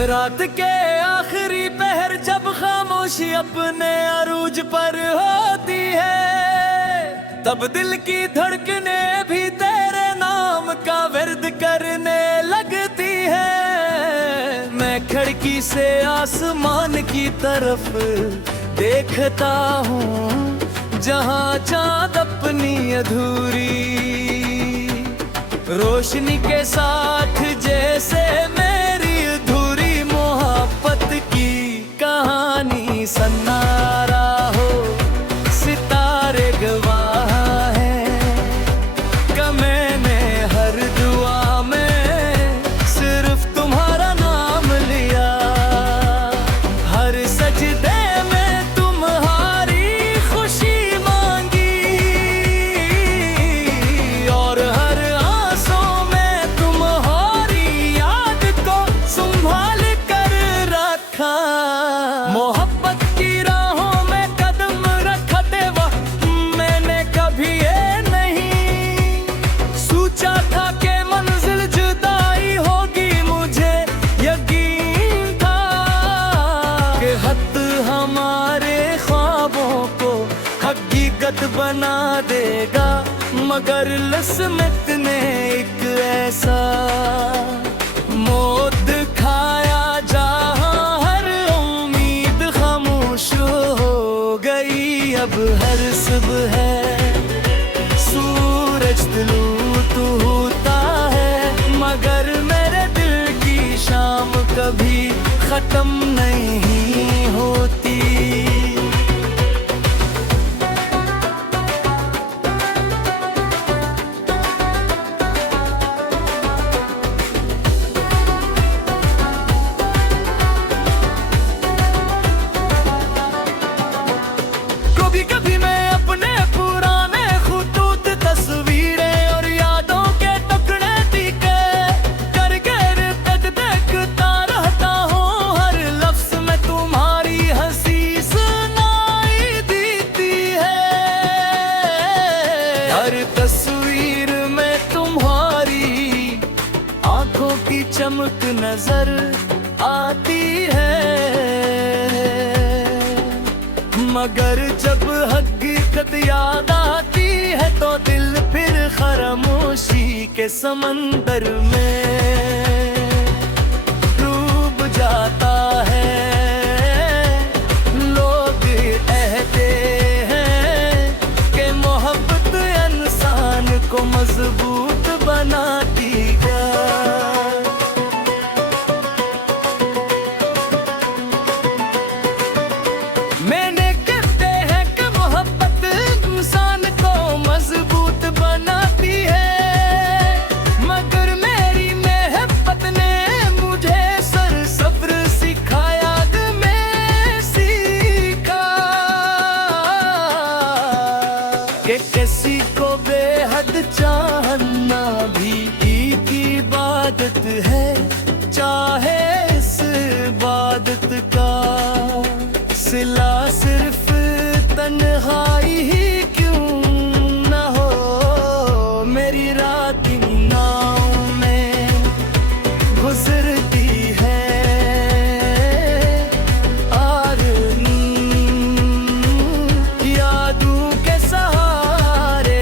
रात के आखिरी पहर जब खामोशी अपने अरूज पर होती है, तब दिल की धड़कने भी तेरे नाम का विर्द करने लगती है। मैं खिड़की से आसमान की तरफ देखता हूँ, जहाँ चाँद अपनी अधूरी रोशनी के साथ जैसे मेरी अधूरी मोहब्बत की कहानी सुना रहा हो। सितारे गवाह हैं कि मैंने हर दुआ में सिर्फ तुम्हारा नाम लिया, हर सजदे में तुम्हारी खुशी मांगी और हर आंसू में तुम्हारी याद को संभाल कर रखा। मोहब्बत की राहों में कदम रखते वक्त मैंने कभी ये नहीं सोचा था कि मंजिल जुदाई होगी। मुझे यकीन था कि खत हमारे ख्वाबों को हकीकत बना देगा, मगर किस्मत ने एक ऐसा मौत खाया जहाँ हर उम्मीद खामोश हो गई। अब हर सुबह सूरज तलू होता है, मगर मेरे दिल की शाम कभी खत्म नहीं होती। कभी कभी मैं अपने पुराने खुतूत तस्वीरें और यादों के टुकड़े तीखे करके देखता रहता हूँ। हर लफ्ज में तुम्हारी हंसी सुनाई देती है, हर तस्वीर में तुम्हारी आंखों की चमक नजर आती है। मगर जब हकीकत याद आती है तो दिल फिर खामोशी के समंदर में डूब जाता है। लोग कहते हैं कि मोहब्बत इंसान को मजबूत बनाती है। मैंने कहते हैं कि मोहब्बत इंसान को मजबूत बनाती है, मगर मेरी मोहब्बत ने मुझे सब्र सिखाया। मैं सीखा कि किसी को बेहद चाहना भी एक इबादत है, चाहे इस इबादत का सिला सिर्फ तन्हाई ही क्यों न हो। मेरी रात नाव में गुजरती है और यादों के सहारे।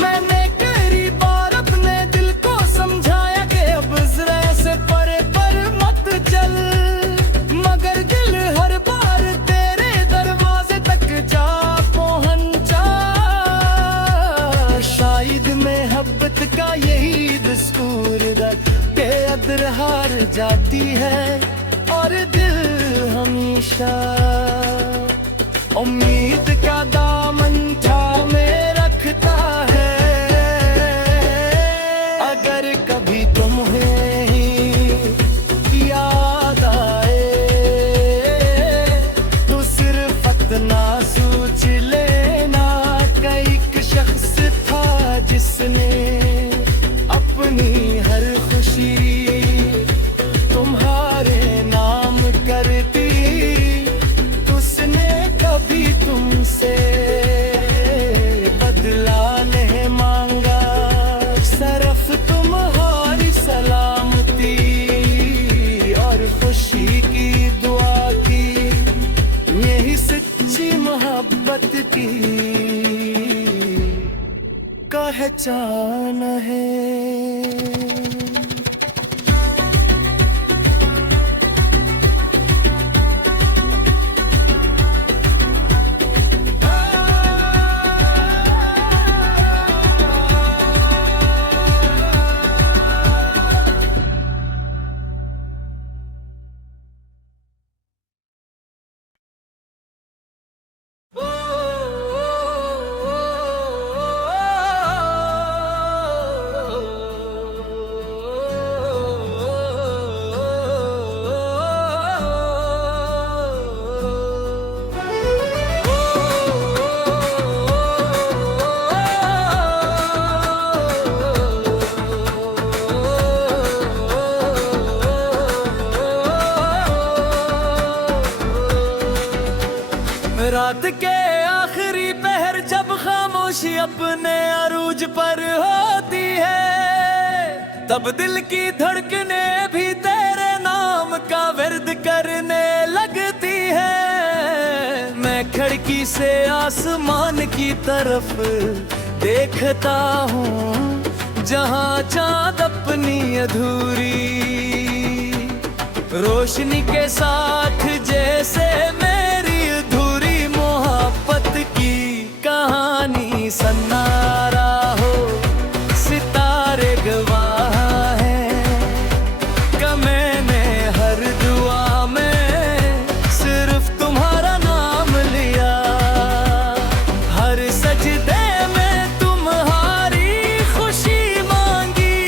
मैंने कई बार अपने दिल को समझाया कि अब जरा से परे पर मत चल, मगर दिल हर बार तेरे दरवाजे तक जा पहुंचा। शायद मोहब्बत का यही दस्तूर के अदर हार जाती है और दिल हमेशा उम्मीद का दामन थामे रखता है। अगर कभी तुम्हें ही याद आए तो सिर्फ इतना सोच लेना कि एक शख्स था जिसने अपनी हर खुशी पहचान है। रात के आखिरी पहर जब खामोशी अपने अरूज पर होती है, तब दिल की धड़कने भी तेरे नाम का विर्द करने लगती है। मैं खिड़की से आसमान की तरफ देखता हूँ, जहाँ चाँद अपनी अधूरी रोशनी के साथ जैसे मेरी अधूरी मोहब्बत की कहानी सुना रहा हो। सितारे गवाह हैं कि मैंने हर दुआ में सिर्फ तुम्हारा नाम लिया, हर सजदे में तुम्हारी खुशी मांगी,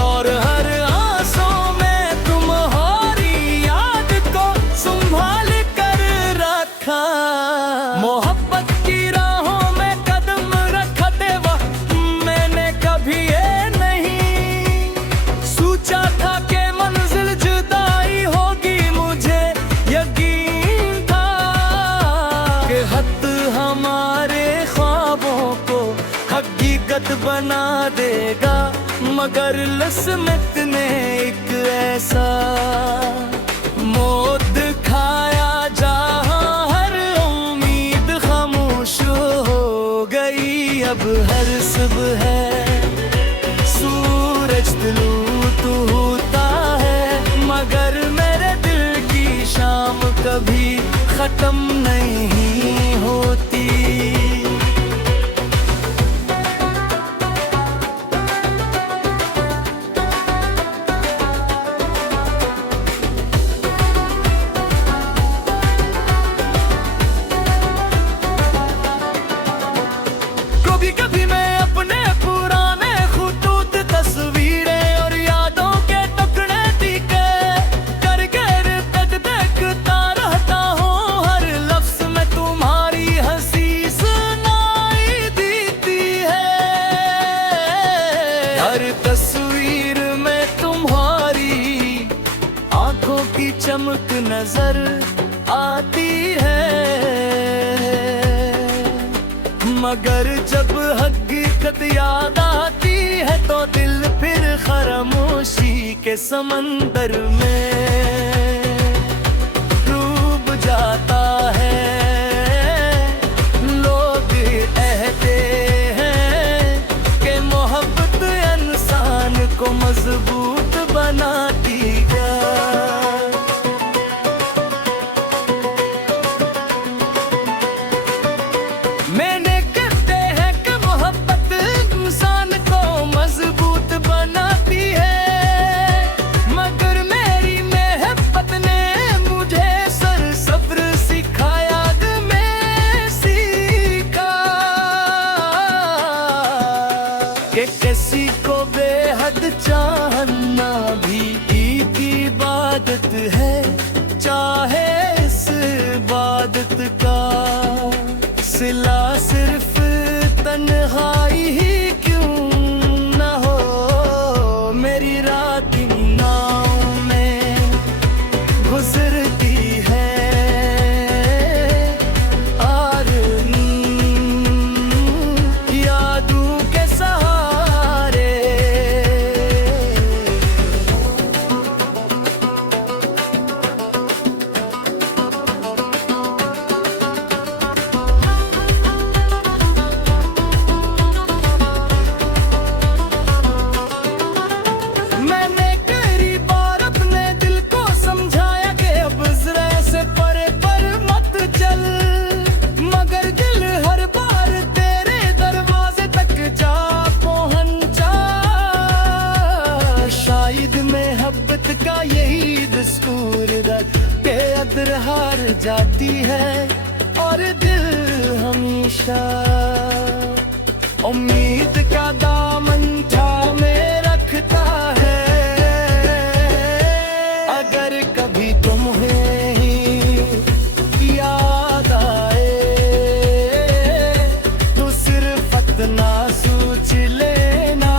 और हर आंसू में तुम्हारी याद को संभाल कर रखा। मोहब्बत की राहों में कदम रखते वक्त मैंने कभी ये नहीं सोचा था कि मंजिल जुदाई होगी। मुझे यकीन था कि खत हमारे ख्वाबों को हकीकत बना देगा, मगर किस्मत ने एक ऐसा मौत खाया जहाँ हर उम्मीद खामोश हो गई। अब हर सुबह सूरज तुलू होता है, मगर मेरे दिल की शाम कभी खत्म नहीं होती। कभी कभी मैं अपने पुराने खुतूत तस्वीरें और यादों के टुकड़े टीके करके देखता रहता हूँ। हर लफ्ज में तुम्हारी हंसी सुनाई देती है, हर तस्वीर में तुम्हारी आंखों की चमक नजर आती है। मगर जब हकीकत याद आती है तो दिल फिर खामोशी के समंदर में डूब जाता है। लोग कहते हैं कि मोहब्बत इंसान को मजबूत बनाती है। मैंने कहते हैं कि मोहब्बत इंसान को मजबूत बनाती है, मगर मेरी मोहब्बत ने मुझे सब्र सिखाया। मैं सीखा कि किसी को बेहद चाहना भी एक इबादत है, चाहे इस इबादत का सिला सिर्फ तन्हाई ही क्यों न हो। मेरी रात नाव में गुजरती है और यादों के सहारे जाती है और दिल हमेशा उम्मीद का दामन थामे रखता है। अगर कभी तुम्हें ही याद आए तो सिर्फ इतना सोच लेना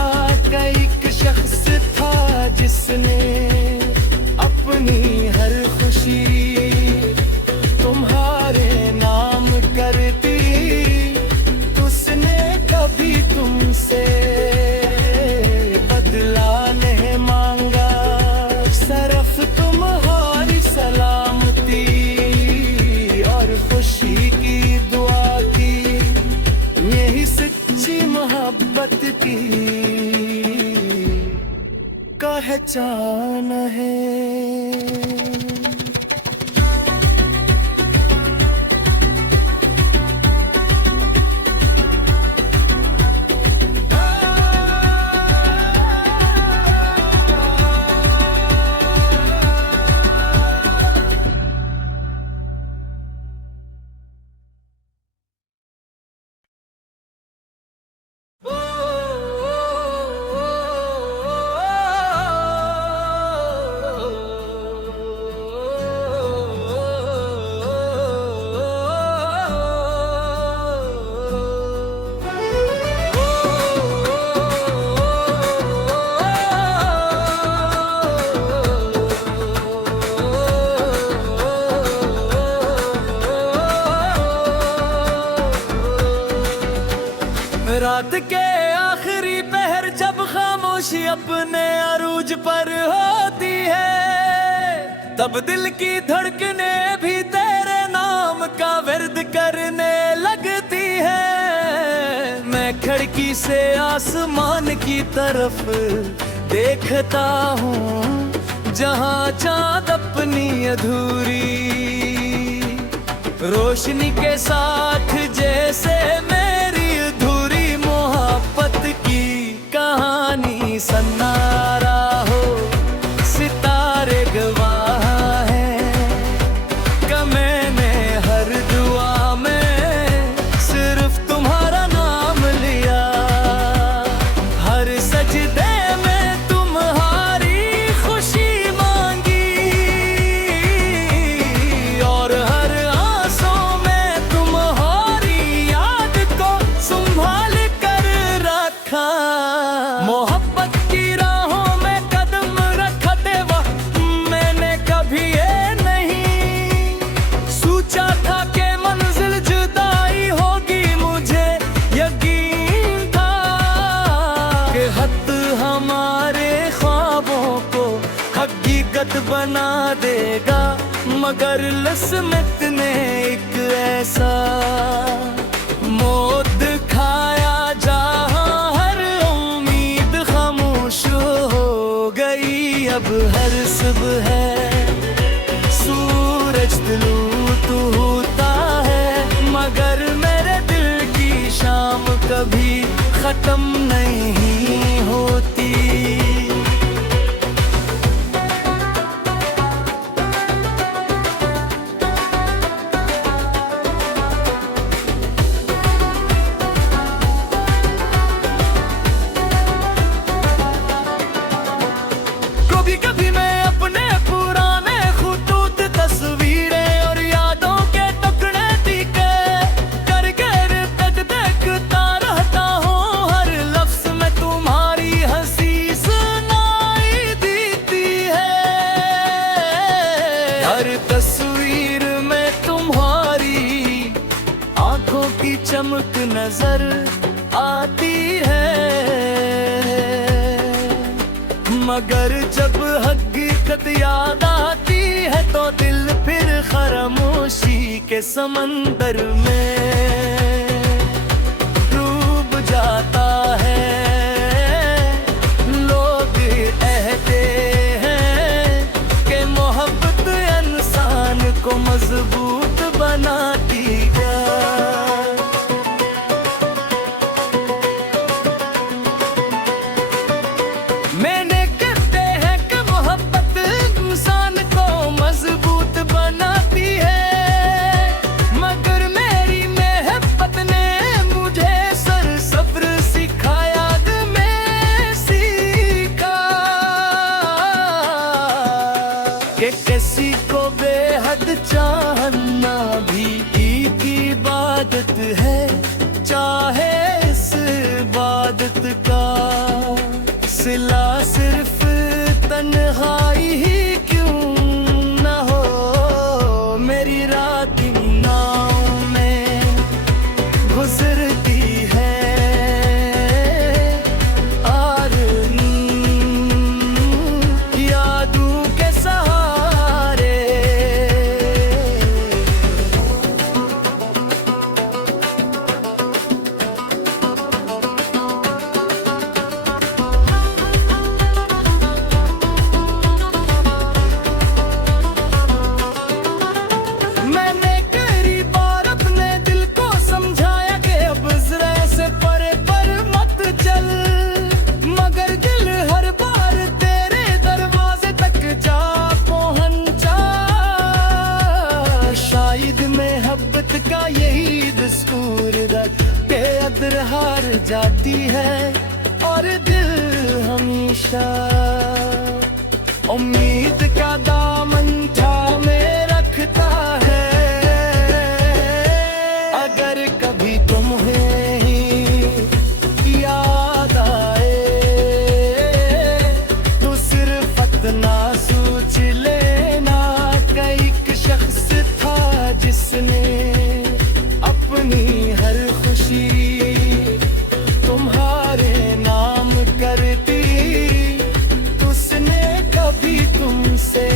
कई शख्स था जिसने अपनी हर खुशी तुम्हारे नाम कर दी। उसने कभी तुमसे बदला नहीं मांगा, सिर्फ तुम्हारी सलामती और खुशी की दुआ की। यही सच्ची मोहब्बत की पहचान है। रात के आखिरी पहर जब खामोशी अपने अरूज पर होती है, तब दिल की धड़कने भी तेरे नाम का विर्द करने लगती है। मैं खिड़की से आसमान की तरफ देखता हूँ जहाँ चाँद अपनी अधूरी रोशनी के साथ जैसे मेरी मोहब्बत की कहानी सुना रहा हो। सितारे गवाह हैं कि मैंने हर दुआ में सिर्फ तुम्हारा नाम लिया। हर सजदे में तुम्हारी खुशी मांगी और हर आंसू में तुम्हारी याद को संभाल मोहब्बत की राहों में कदम रखते वक्त मैंने कभी ये नहीं सोचा था कि मंजिल जुदाई होगी। मुझे यकीन था कि खत हमारे ख्वाबों को हकीकत बना देगा, मगर किस्मत ने एक ऐसा मौत खाया जहां अब हर सुबह है सूरज तलूत होता है, मगर मेरे दिल की शाम कभी खत्म नहीं होती। कभी मैं अपने पुराने खुतूत तस्वीरें और यादों के टुकड़े तीखे करके देखता रहता हूँ। हर लफ्ज में तुम्हारी हंसी सुनाई देती है, हर तस्वीर में तुम्हारी आंखों की चमक नजर आती है। मगर जब हकीकत याद आती है तो दिल फिर खामोशी के समंदर में डूब जाता है। लोग कहते हैं कि मोहब्बत इंसान को मजबूत बनाती है। बनाती है किसी को बेहद चाहना भी एक इबादत है, चाहे इस इबादत का सिला सिर्फ तन्हाई ही क्यों न हो। मेरी रात नाव में गुजरती है और यादों के सहारे। मैंने कई बार अपने दिल को समझाया कि अब जरा से परे पर मत चल, मगर दिल हर बार तेरे दरवाजे तक जा पहुंचा। शायद मोहब्बत का यही दस्तूर के अदर हार जाती है और दिल हमेशा उम्मीद का दामन थामे रखता है। अगर कभी तुम्हें ही याद आए तो सिर्फ इतना सोच लेना कि एक शख्स था जिसने अपनी हर खुशी तुम्हारे नाम कर दी। उसने कभी तुमसे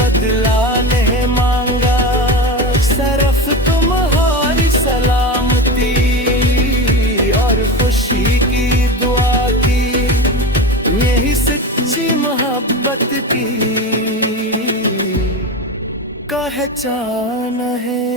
बदला नहीं मांगा, सिर्फ तुम्हारी सलामती और खुशी की दुआ की। यही सच्ची मोहब्बत की पहचान है।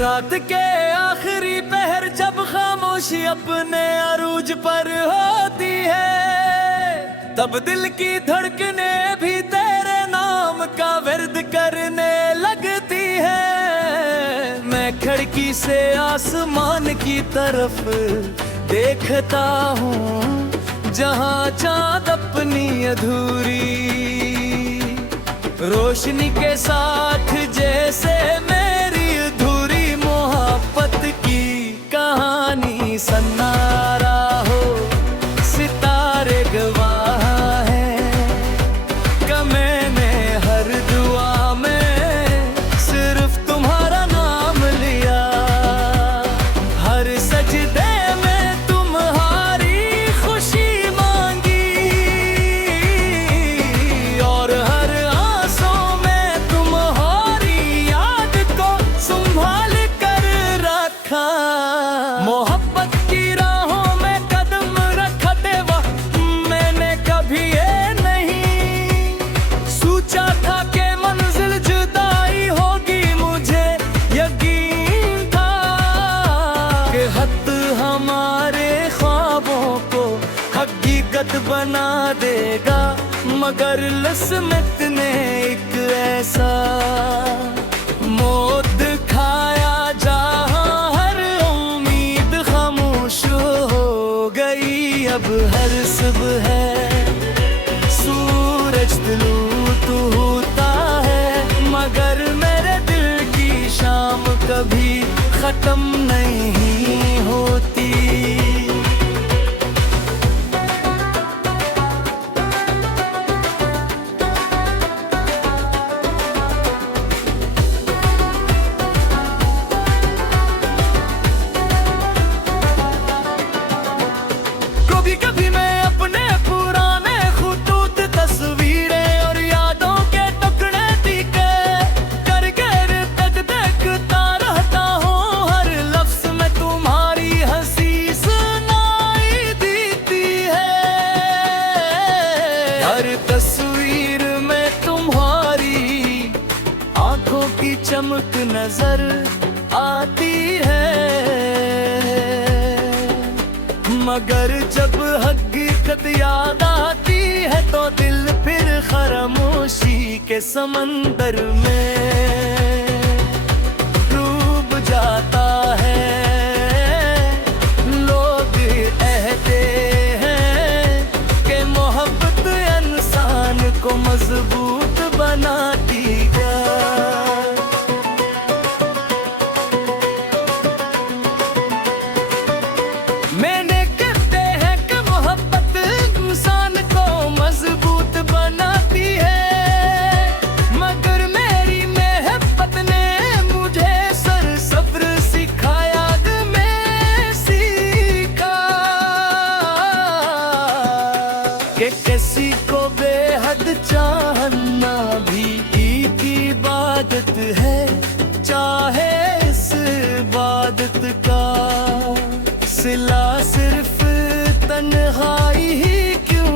रात के आखिरी पहर जब खामोशी अपने अरूज पर होती है, तब दिल की धड़कने भी तेरे नाम का विर्द करने लगती है। मैं खिड़की से आसमान की तरफ देखता हूँ, जहाँ चाँद अपनी अधूरी रोशनी के साथ जैसे मेरी अधूरी मोहब्बत की कहानी सुना रहा हो। सितारे गवाह हैं कि मैंने हर दुआ में सिर्फ तुम्हारा नाम लिया, हर सजदे में तुम्हारी खुशी मांगी और हर आंसू में तुम्हारी याद को संभाल कर रखा। मोहब्बत की राहों में कदम रखते वक्त मैंने कभी ये नहीं सोचा था कि मंजिल जुदाई होगी। मुझे यकीन था कि खत हमारे ख्वाबों को हकीकत बना देगा, मगर किस्मत ने एक ऐसा मौत खाया जहाँ हर उम्मीद खामोश हो गई। अब हर सुबह सूरज तुलू होता है, मगर मेरे दिल की शाम कभी खत्म नहीं होती। नजर आती है, मगर जब हकीकत याद आती है तो दिल फिर खामोशी के समंदर में डूब जाता है। लोग कहते हैं कि मोहब्बत इंसान को मजबूत बनाती है। मैंने कहते हैं कि मोहब्बत इंसान को मजबूत बनाती है, मगर मेरी मोहब्बत ने मुझे सब्र सिखाया, मैं सीखा कि किसी को बेहद चाहना भी एक इबादत है, चाहे इस इबादत का सिला सिर्फ तन्हाई ही क्यों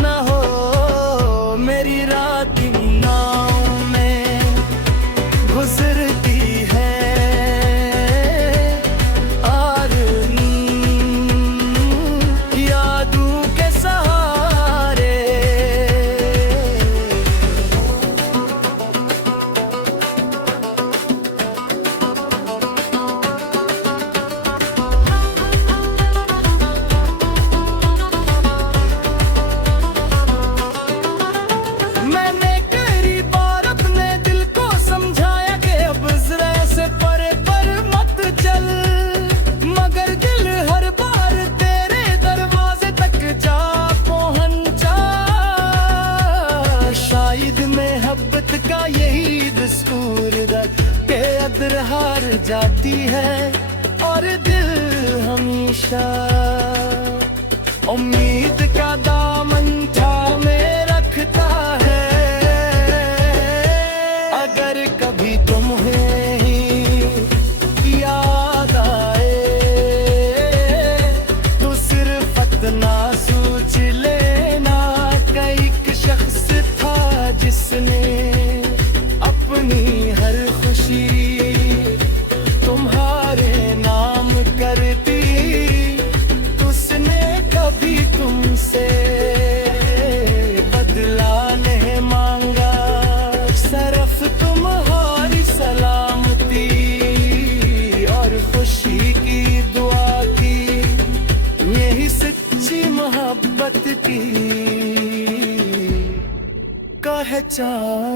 न हो। मेरी रात नाव में गुजरती है और यादों के सहारे। मैंने कई बार अपने दिल को समझाया कि अब जरा से परे पर मत चल, मगर दिल हर बार तेरे दरवाजे तक जा पहुंचा। शायद मोहब्बत का यही दस्तूर के अदर हार जाती है और दिल हमेशा उम्मीद का दामन थामे रखता है। अगर कभी तुम्हें याद आए तो सिर्फ इतना सोच लेना कि एक शख्स था जिसने अपनी हर खुशी तुम्हारे नाम कर दी। उसने कभी तुमसे बदला नहीं मांगा, सिर्फ तुम्हारी सलामती और खुशी की दुआ की। यही सच्ची मोहब्बत की पहचान